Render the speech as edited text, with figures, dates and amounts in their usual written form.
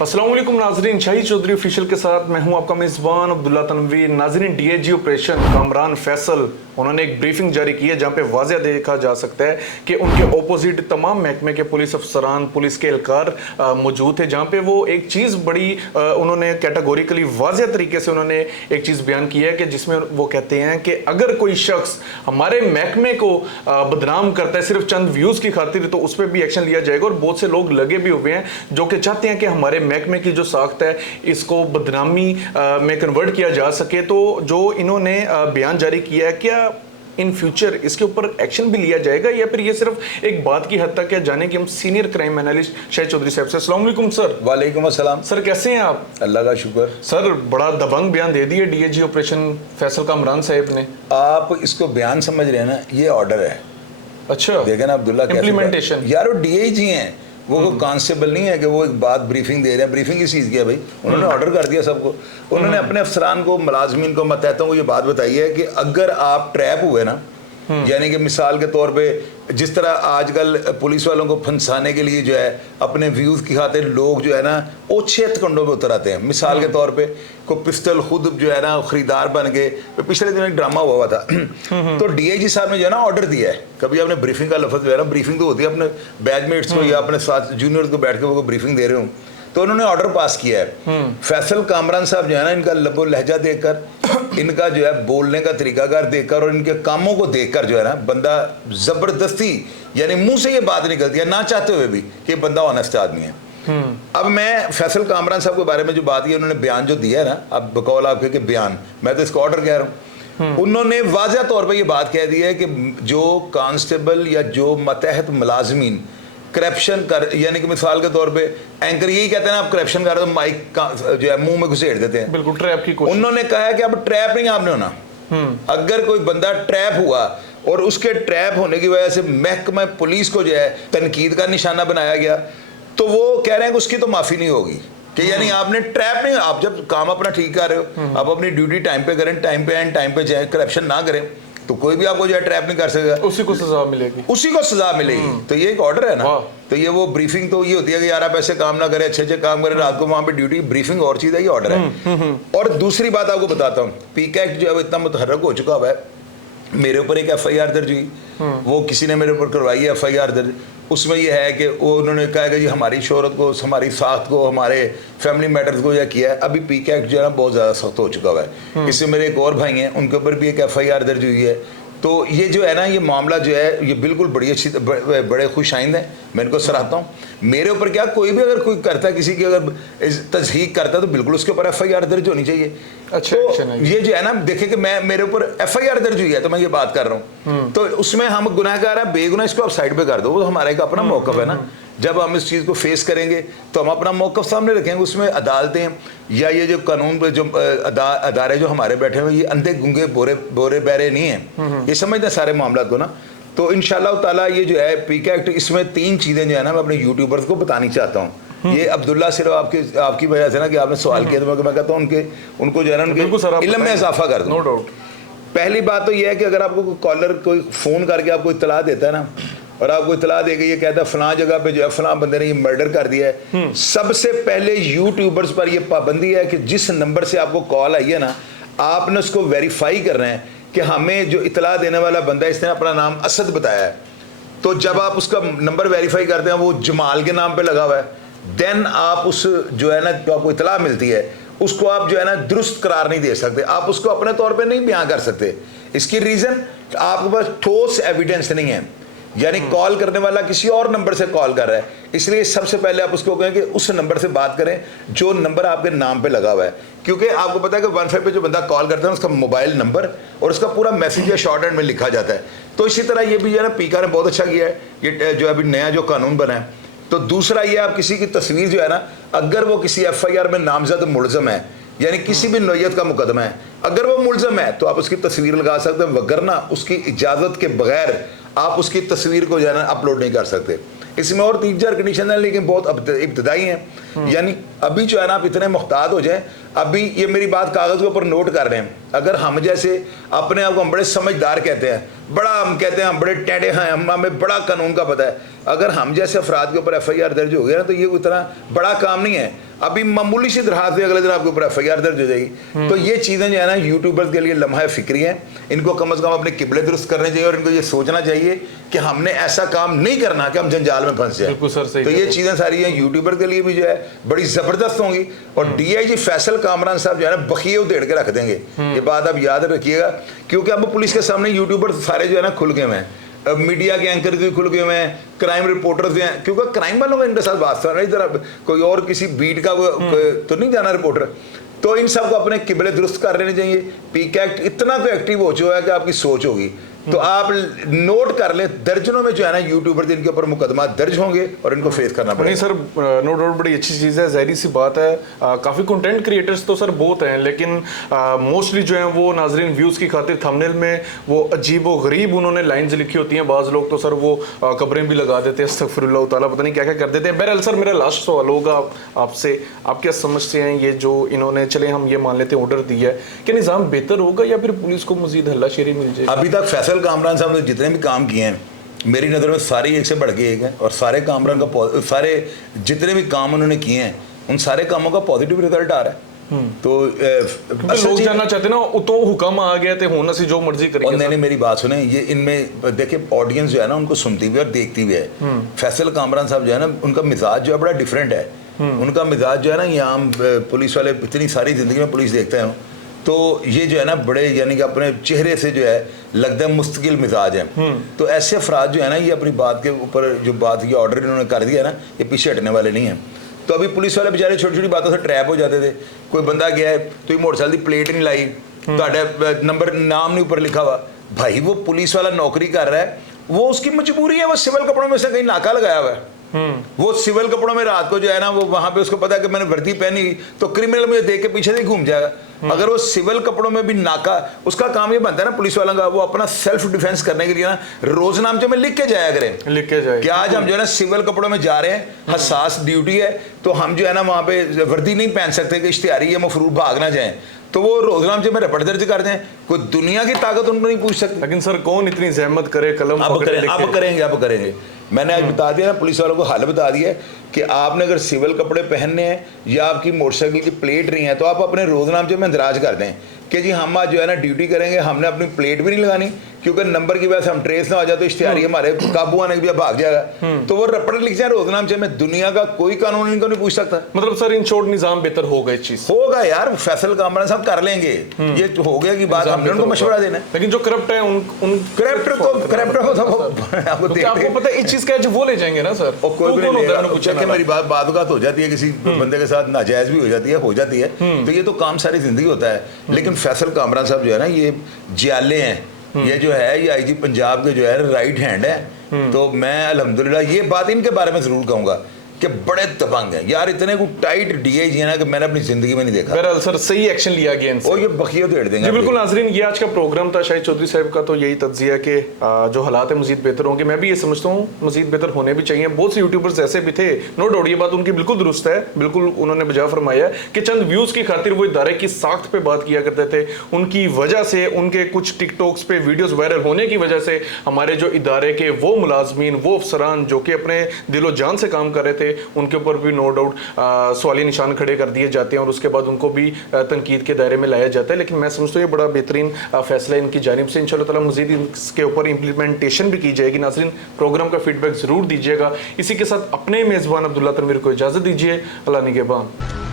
अस्सलाम वालेकुम नाजरीन, शाही चौधरी ऑफिशियल के साथ मैं हूं आपका मेज़बान अब्दुल्ला तनवीर। नाजरीन, डीआईजी ऑपरेशन कामरान फैसल उन्होंने एक ब्रीफिंग जारी की है जहां पे वाज़ेह देखा जा सकता है कि उनके ऑपोजिट तमाम महकमे के पुलिस अफसरान, पुलिस के एहलकार मौजूद थे, जहां पे वो एक चीज़ बड़ी उन्होंने कैटेगोरिकली वाज़ेह तरीके से उन्होंने एक चीज़ बयान की है कि जिसमें वो कहते हैं कि अगर कोई शख्स हमारे महकमे को बदनाम करता है सिर्फ चंद व्यूज़ की खातिर, तो उस पर भी एक्शन लिया जाएगा। और बहुत से लोग लगे भी हुए हैं जो कि चाहते हैं कि हमारे महकमे की जो साख्त है इसको बदनामी में कन्वर्ट किया जा सके। तो जो इन्होंने बयान जारी किया है, क्या इन फ्यूचर इसके ऊपर एक्शन भी लिया जाएगा या फिर ये सिर्फ एक बात की हद तक है? जाने कि हम senior crime analyst Shahid Chaudhary साहब से। अस्सलाम वालेकुम सर। वालेकुम अस्सलाम सर, कैसे हैं आप? अल्लाह का शुक्र। सर, बड़ा दबंग बयान दे दिया डीआईजी ऑपरेशन फैसल कामरान साहब ने। आप इसको बयान समझ रहे हैं ना, ये ऑर्डर है। अच्छा, देखें ना अब्दुल्ला, इम्प्लीमेंटेशन। यार वो डीआईजी हैं, वो कांस्टेबल नहीं है कि वो एक बात ब्रीफिंग दे रहे हैं। ब्रीफिंग किस चीज़ की है भाई? उन्होंने ऑर्डर कर दिया सबको। उन्होंने अपने अफसरान को, मुलाजमीन को, मतहतों को ये बात बताई है कि अगर आप ट्रैप हुए ना, यानी कि मिसाल के तौर पे जिस तरह आजकल पुलिस वालों को फंसाने के लिए जो है अपने व्यूज़ की खातिर लोग जो है ना ओछे हथकंडों में उतर आते हैं। मिसाल के तौर पे कोई पिस्टल खुद जो है ना खरीदार बन के, पिछले दिन एक ड्रामा हुआ था तो डीआईजी साहब ने जो है ना ऑर्डर दिया है। कभी आपने ब्रीफिंग का लफ्ज़ जो है ना, ब्रीफिंग तो होती है अपने बैचमेट्स को या अपने साथ जूनियर्स को बैठ के वो ब्रीफिंग दे रहे हूँ, तो उन्होंने ऑर्डर पास किया है। फैसल कामरान साहब जो है ना, इनका लबो लहजा देखकर, इनका जो है बोलने का तरीकाकार देखकर और इनके कामों को देखकर जो है ना, बंदा ज़बरदस्ती, यानी मुंह से ये बात निकलती है ना चाहते हुए भी कि बंदा ऑनेस्ट आदमी है। अब मैं फैसल कामरान साहब के बारे में जो बात की, उन्होंने बयान जो दिया है ना, अब बकौल आपके के बयान, मैं तो इसका ऑर्डर कह रहा हूँ। उन्होंने वाज़ह तौर पर यह बात कह दी है कि जो कांस्टेबल या जो मतहत मुलाजमीन करप्शन कर, यानी कि मिसाल के तौर पे एंकर यही कहते हैं ना, आप करप्शन कर रहे हो तो माइक जो है मुंह में घुसेड़ देते हैं, बिल्कुल ट्रैप की कोशिश। उन्होंने कहा है कि अब ट्रैप नहीं आपने होना। अगर कोई बंदा ट्रैप हुआ और उसके ट्रैप होने की वजह से महकमा पुलिस को जो है तनकीद का निशाना बनाया गया, तो वो कह रहे हैं कि उसकी तो माफ़ी नहीं होगी। कि यानी आपने ट्रैप नहीं, आप जब काम अपना ठीक कर रहे हो, आप अपनी ड्यूटी टाइम पे करें, टाइम पे एंड टाइम पे जाए, करप्शन ना करें, तो कोई भी आपको जो है ट्रैप नहीं कर सकेगा। उसी को सजा मिलेगी, उसी को सजा मिलेगी। तो ये एक ऑर्डर है ना। तो ये वो ब्रीफिंग तो ये होती है कि यार आप ऐसे काम ना करें, अच्छे अच्छे काम करें, रात को वहां पे ड्यूटी। ब्रीफिंग और चीज़ है, ये ऑर्डर है। और दूसरी बात आपको बताता हूँ, पीक एक्ट जो है इतना मुतहर्रक हो चुका हुआ है। मेरे ऊपर एक FIR दर्ज हुई, वो किसी ने मेरे ऊपर करवाई है FIR दर्ज। उसमें यह है कि वो उन्होंने कहा कि जी हमारी शोहरत को, हमारी साख्त को, हमारे फैमिली मैटर्स को यह किया है। अभी पीक एक्ट जो है ना बहुत ज़्यादा सख्त हो चुका हुआ है। इससे मेरे एक और भाई हैं, उनके ऊपर भी एक FIR दर्ज हुई है। तो ये जो है ना, ये मामला जो है ये बिल्कुल बड़ी अच्छी, बड़े खुश आइंद हैं, मैं इनको सराहता हूँ। मेरे ऊपर क्या, कोई भी अगर कोई करता है, किसी की अगर तस्दीक करता है, तो बिल्कुल उसके ऊपर FIR दर्ज होनी चाहिए। अच्छा, तो ये जो है ना, देखे कि मैं, मेरे ऊपर FIR दर्ज हुई है तो मैं ये बात कर रहा हूँ, तो उसमें हम गुनाहगार है, बेगुनाह, इसको आप साइड पे कर दो। वो हमारा एक अपना मौक़िफ़ है ना। जब हम इस चीज़ को फेस करेंगे तो हम अपना मौक़िफ़ सामने रखेंगे। उसमें अदालतें या ये जो कानून पे जो अदारे जो हमारे बैठे हुए, ये अंधे गुंगे बोरे बैरे नहीं हैं, ये समझते हैं सारे मामला को ना। तो इंशाअल्लाह ताला ये जो है पीक एक्ट, इसमें 3 चीज़ें जो है ना मैं अपने यूट्यूबर्स को बतानी चाहता हूँ। ये अब्दुल्ला सिर्फ आपकी वजह से ना, कि आपने सवाल किया, तो मैं कहता हूँ उनको जो है ना उनके इल्म में इजाफा कर दो। No doubt. पहली बात तो यह है कि अगर आपको कोई कॉलर कोई फ़ोन करके आपको इत्तला देता है ना, और आपको इत्तला देके ये कहता है फलां जगह पे जो है फलां बंदे ने ये मर्डर कर दिया है, सबसे पहले यूट्यूबर्स पर ये पाबंदी है कि जिस नंबर से आपको कॉल आई है ना, आपने उसको वेरीफाई करना है कि हमें जो इत्तला देने वाला बंदा है, इसने अपना नाम असद बताया है। तो जब आप उसका नंबर वेरीफाई करते हैं, वो जमाल के नाम पे लगा हुआ है, देन आप उस जो है ना, जो आपको इत्तला मिलती है, उसको आप जो है ना दुरुस्त करार नहीं दे सकते, आप उसको अपने तौर पे नहीं बयां कर सकते। इसकी रीज़न, आपके पास ठोस एविडेंस नहीं है, यानी कॉल करने वाला किसी और नंबर से कॉल कर रहा है। इसलिए सबसे पहले आप उसको कहें कि उस नंबर से बात करें जो नंबर आपके नाम पे लगा हुआ है, क्योंकि आपको पता है कि 15 पे जो बंदा कॉल करता है उसका मोबाइल नंबर और उसका पूरा मैसेज या शॉर्ट हैंड में लिखा जाता है। तो इसी तरह ये भी जो है ना, पीका ने बहुत अच्छा किया है, ये जो अभी नया जो कानून बना है। तो दूसरा ये, आप किसी की तस्वीर जो है ना, अगर वो किसी FIR में नामजद मुलज़म है, यानी किसी भी नौयत का मुकदमा है, अगर वो मुलज़म है तो आप उसकी तस्वीर लगा सकते हैं, वगरना उसकी इजाज़त के बगैर आप उसकी तस्वीर को जो है ना अपलोड नहीं कर सकते। इसमें और 3-4 कंडीशन है, लेकिन बहुत इब्तदाई हैं। यानी अभी जो है ना आप इतने मुहतात हो जाएं, अभी ये मेरी बात कागज़ के ऊपर नोट कर रहे हैं। अगर हम जैसे अपने आप को हम बड़े समझदार कहते हैं, बड़ा हम कहते हैं हम बड़े टेढ़े हैं, हमें बड़ा कानून का पता है, अगर हम जैसे अफराद के ऊपर FIR दर्ज हो गया ना तो ये उतना बड़ा काम नहीं है। अभी मामूली सी दरखास्त से अगले दिन आपके ऊपर FIR दर्ज हो जाएगी। तो ये चीज़ें जो है ना यूट्यूबर्स के लिए लम्हा फिक्री हैं। इनको कम से कम अपने किबले दुरुस्त करने चाहिए और इनको ये सोचना चाहिए कि हमने ऐसा काम नहीं करना कि हम जंजाल में फंस जाए। तो ये चीज़ें सारी हैं यूट्यूबर के लिए भी जो है बड़ी ज़बरदस्त होंगी। और DIG फैसल कामरान साहब जो है ना बखिए उधेड़ के रख देंगे, ये बात आप याद रखिएगा। क्योंकि अब पुलिस के सामने यूट्यूबर सारे जो है ना खुल गए हैं, मीडिया के एंकर भी खुल गए हैं, क्राइम रिपोर्टर्स भी हैं, क्योंकि क्राइम वालों का इनके साथ वास्ता नहीं, इधर कोई और किसी बीट का तो नहीं जाना रिपोर्टर। तो इन सब को अपने किबले दुरुस्त कर लेने चाहिए। पीक एक्ट इतना तो एक्टिव हो चुका है कि आपकी सोच होगी। तो आप नोट कर ले, दर्जनों में जो है ना यूट्यूबर जिनके ऊपर मुकदमा दर्ज होंगे और इनको फेस करना पड़ेगा। नहीं सर, नो डाउट बड़ी अच्छी चीज़ है, ज़ाहिर सी बात है। काफ़ी कंटेंट क्रिएटर्स तो सर बहुत हैं, लेकिन मोस्टली जो हैं वो नाजरीन व्यूज़ की खातिर थंबनेल में वो अजीब व गरीब उन्होंने लाइन्स लिखी होती हैं। बाज़ लोग तो सर वो कब्रें भी लगा देते हैं, अस्तगफिरुल्लाह ताला, पता नहीं क्या क्या कर देते हैं। बहरहाल सर मेरा लास्ट सवाल होगा आपसे, आप क्या समझते हैं ये जो इन्होंने, चले हम ये मान लेते हैं ऑर्डर दिया है, क्या निज़ाम बेहतर होगा या फिर पुलिस को मज़ीद हल्लाशेरी मिल जाएगी? अभी तक फैसल कामरान साहब ने जितने भी काम किए हैं मेरी नज़र में सारे एक से बढ़ के एक हैं, और सारे कामरान का सारे जितने भी काम उन्होंने किए हैं उन सारे कामों का पॉजिटिव रिजल्ट आ रहा है। तो लोग जानना चाहते हैं ना, तो हुक्म आ गया थे होना से जो मर्जी करिए। और मैंने मेरी बात सुने, ये इनमें देखिए ऑडियंस जो है ना उनको सुनती भी और देखती भी है। फैसल कामरान साहब जो है ना उनका मिजाज जो है बड़ा डिफरेंट है। उनका मिजाज जो है ना, ये आम पुलिस वाले इतनी सारी ज़िंदगी में पुलिस देखते हैं तो ये जो है ना बड़े यानी कि अपने चेहरे से जो है लगता है मुस्तकिल मिजाज है। तो ऐसे अफराद जो है ना ये अपनी बात के ऊपर जो बात की ऑर्डर इन्होंने कर दिया ना, ये पीछे हटने वाले नहीं हैं। तो अभी पुलिस वाले बेचारे छोटी छोटी बातों से ट्रैप हो जाते थे। कोई बंदा गया है तो ये मोटरसाइकिल की प्लेट नहीं लाई, तो नंबर नाम नहीं ऊपर लिखा हुआ। भाई वो पुलिस वाला नौकरी कर रहा है, वो उसकी मजबूरी है, वो सिविल कपड़ों में से कहीं नाका लगाया हुआ है। वो सिविल कपड़ों में रात को जो है ना वो वहां पे उसको पता है कि मैंने वर्दी पहनी तो क्रिमिनल मुझे देख के पीछे से घूम जाएगा। अगर वो सिविल कपड़ों में भी नाका, उसका काम ये बनता है ना पुलिस वालों का, वो अपना सेल्फ डिफेंस करने के लिए ना रोजनामचे में लिख के जाया करें, लिख के जाए कि आज हम जो है ना सिविल कपड़ों में जा रहे हैं, हसास ड्यूटी है, तो हम जो है ना वहां पे वर्दी नहीं पहन सकते कि इश्तिहारी है मफरूर भाग ना जाए। तो वो रोजनामचे में रपट दर्ज कर दें, कोई दुनिया की ताकत उनको नहीं पूछ सकती। लेकिन सर कौन इतनी जहमत करे, कलम अब करेंगे। मैंने आज बता दिया ना, पुलिस वालों को हाल बता दिया कि आपने अगर सिविल कपड़े पहनने हैं या आपकी मोटरसाइकिल की प्लेट नहीं है तो आप अपने रोजनामचे में इंदराज कर दें कि जी हम आज जो है ना ड्यूटी करेंगे, हमने अपनी प्लेट भी नहीं लगानी, क्योंकि नंबर की वजह से हम ट्रेस ना हो जाए तो इश्तिहारी हमारे काबू आने भी भाग जाएगा। तो वो रपट लिख जाए रोजनामचे में, दुनिया का कोई कानून इनको नहीं पूछ सकता। मतलब सर इन शॉर्ट निजाम बेहतर होगा, इस चीज होगा यार, फैसल कामरान साहब कर लेंगे, ये हो गया की बात, हमने उनको मशवरा देना है। लेकिन जो करप्ट है उन करप्टर को आपको पता है इस चीज का वो ले जाएंगे ना सर, मेरी बात हो जाती है, किसी बंदे के साथ नाजायज भी हो जाती है, तो ये तो काम सारी जिंदगी होता है। लेकिन फैसल कामरान साहब जो है ना ये जियाले हैं, ये जो है ये IG पंजाब के जो है राइट हैंड है। तो मैं अल्हम्दुलिल्लाह ये बात इनके बारे में जरूर कहूँगा कि बड़े दबंग हैं यार, इतने को टाइट DIG है ना कि मैंने अपनी जिंदगी में नहीं देखा। बहरहाल सर सही एक्शन लिया गया इनसे और ये बखिया उधेड़ देंगे। जी बिल्कुल नाजरीन, ये आज का प्रोग्राम था शाहिद चौधरी साहब का, तो यही तज्जिया कि जो हालात है मजीद बेहतर होंगे। मैं भी ये समझता हूँ मजीद बेहतर होने भी चाहिए। बहुत से यूट्यूबर्स ऐसे भी थे, नो डाउट ये बात उनकी बिल्कुल दुरुस्त है, बिल्कुल उन्होंने बजा फरमाया कि चंद व्यूज की खातिर वो इदारे की साख्त पे बात किया करते थे। उनकी वजह से, उनके कुछ टिकटॉक्स पे वीडियोस वायरल होने की वजह से हमारे जो इदारे के वो मुलाजमीन, वो अफसरान जो कि अपने दिलो जान से काम कर रहे थे, उनके ऊपर नो डाउट सवाली निशान खड़े कर दिए जाते हैं और उसके बाद उनको भी तनकीद के दायरे में लाया जाता है। लेकिन मैं समझता हूँ ये बड़ा बेहतरीन फैसला है इनकी जानिब से। इंशाल्लाह ताला मज़ीद इसके ऊपर इम्प्लीमेंटेशन भी की जाएगी। नाज़रीन प्रोग्राम का फीडबैक ज़रूर दीजिएगा। इसी के साथ अपने मेज़बान अब्दुल्ला तनवीर को इजाज़त दीजिए। अल्लाह निगहबान।